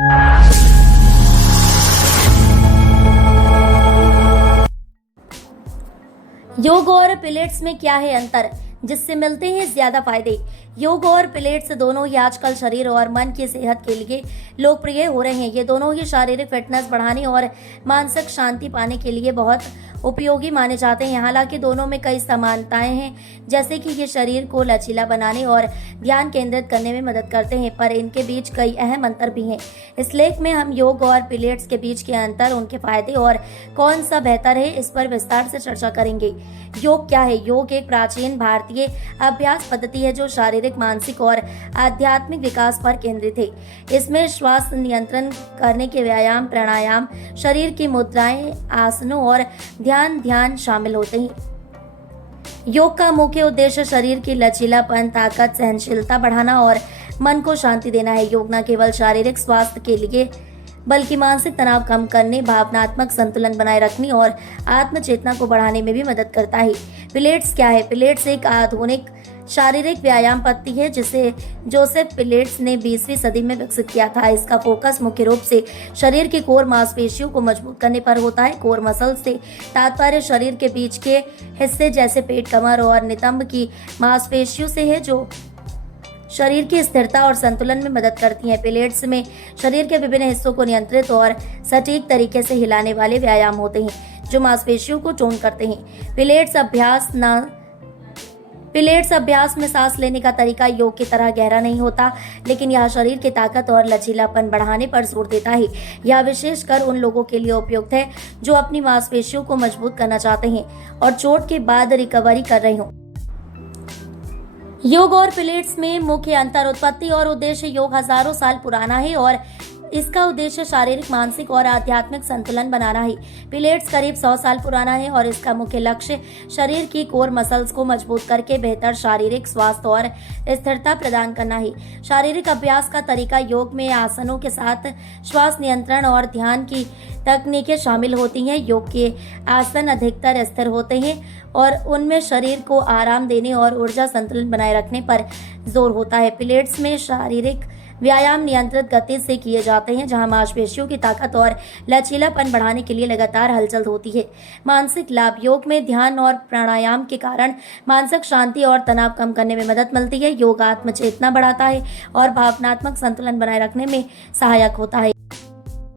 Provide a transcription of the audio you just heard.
योग और पिलेट्स में क्या है अंतर, जिससे मिलते हैं ज्यादा फायदे। योग और पिलेट्स दोनों ही आजकल शरीर और मन की सेहत के लिए लोकप्रिय हो रहे हैं। ये दोनों ही शारीरिक फिटनेस बढ़ाने और मानसिक शांति पाने के लिए बहुत उपयोगी माने जाते हैं। हालांकि दोनों में कई समानताएं हैं, जैसे कि ये शरीर को लचीला बनाने और ध्यान केंद्रित करने में मदद करते हैं, पर इनके बीच कई अहम अंतर भी हैं। इस लेख में हम योग और पिलेट्स के बीच के अंतर, उनके फायदे और कौन सा बेहतर है, इस पर विस्तार से चर्चा करेंगे। योग क्या है? योग एक प्राचीन भारतीय अभ्यास पद्धति है जो शारीरिक, मानसिक और आध्यात्मिक विकास पर केंद्रित है। इसमें श्वास नियंत्रण करने के व्यायाम, प्राणायाम, शरीर की मुद्राएं, आसनों और ध्यान शामिल होते हैं। योग का मुख्य उद्देश्य शरीर की लचीलापन, ताकत, सहनशीलता बढ़ाना और मन को शांति देना है। योग न केवल शारीरिक स्वास्थ्य के लिए बल्कि मानसिक तनाव कम करने, भावनात्मक संतुलन बनाए रखने और आत्मचेतना को बढ़ाने में भी मदद करता है। पिलेट्स क्या है? पिलेट्स एक आधुनिक शारीरिक व्यायाम पद्धति है जिसे जोसेफ पिलेट्स ने 20वीं सदी में विकसित किया था। इसका फोकस मुख्य रूप से शरीर की कोर मांसपेशियों को मजबूत करने पर होता है। कोर मसल से तात्पर्य शरीर के बीच के हिस्से जैसे पेट, कमर और नितंब की मांसपेशियों से है, जो शरीर की स्थिरता और संतुलन में मदद करती हैं। पिलेट्स में शरीर के विभिन्न हिस्सों को नियंत्रित और सटीक तरीके से हिलाने वाले व्यायाम होते हैं जो मांसपेशियों को टोन करते हैं। पिलेट्स अभ्यास में सांस लेने का तरीका योग की तरह गहरा नहीं होता, लेकिन यह शरीर की ताकत और लचीलापन बढ़ाने पर जोर देता है। यह विशेषकर उन लोगों के लिए उपयुक्त है जो अपनी मांसपेशियों को मजबूत करना चाहते हैं और चोट के बाद रिकवरी कर रहे हों। योग और पिलेट्स में मुख्य अंतर, उत्पत्ति और उद्देश्य। योग हजारों साल पुराना है और इसका उद्देश्य शारीरिक, मानसिक और आध्यात्मिक संतुलन बनाना है। पिलेट्स करीब 100 साल पुराना है और इसका मुख्य लक्ष्य शरीर की कोर मसल्स को मजबूत करके बेहतर शारीरिक स्वास्थ्य और स्थिरता प्रदान करना है। शारीरिक अभ्यास का तरीका, योग में आसनों के साथ श्वास नियंत्रण और ध्यान की तकनीकें शामिल होती हैं। योग के आसन अधिकतर स्थिर होते हैं और उनमें शरीर को आराम देने और ऊर्जा संतुलन बनाए रखने पर जोर होता है। पिलेट्स में शारीरिक व्यायाम नियंत्रित गति से किए जाते हैं, जहां मांसपेशियों की ताकत और लचीलापन बढ़ाने के लिए लगातार हलचल होती है। मानसिक लाभ, योग में ध्यान और प्राणायाम के कारण मानसिक शांति और तनाव कम करने में मदद मिलती है। योग आत्मचेतना बढ़ाता है और भावनात्मक संतुलन बनाए रखने में सहायक होता है।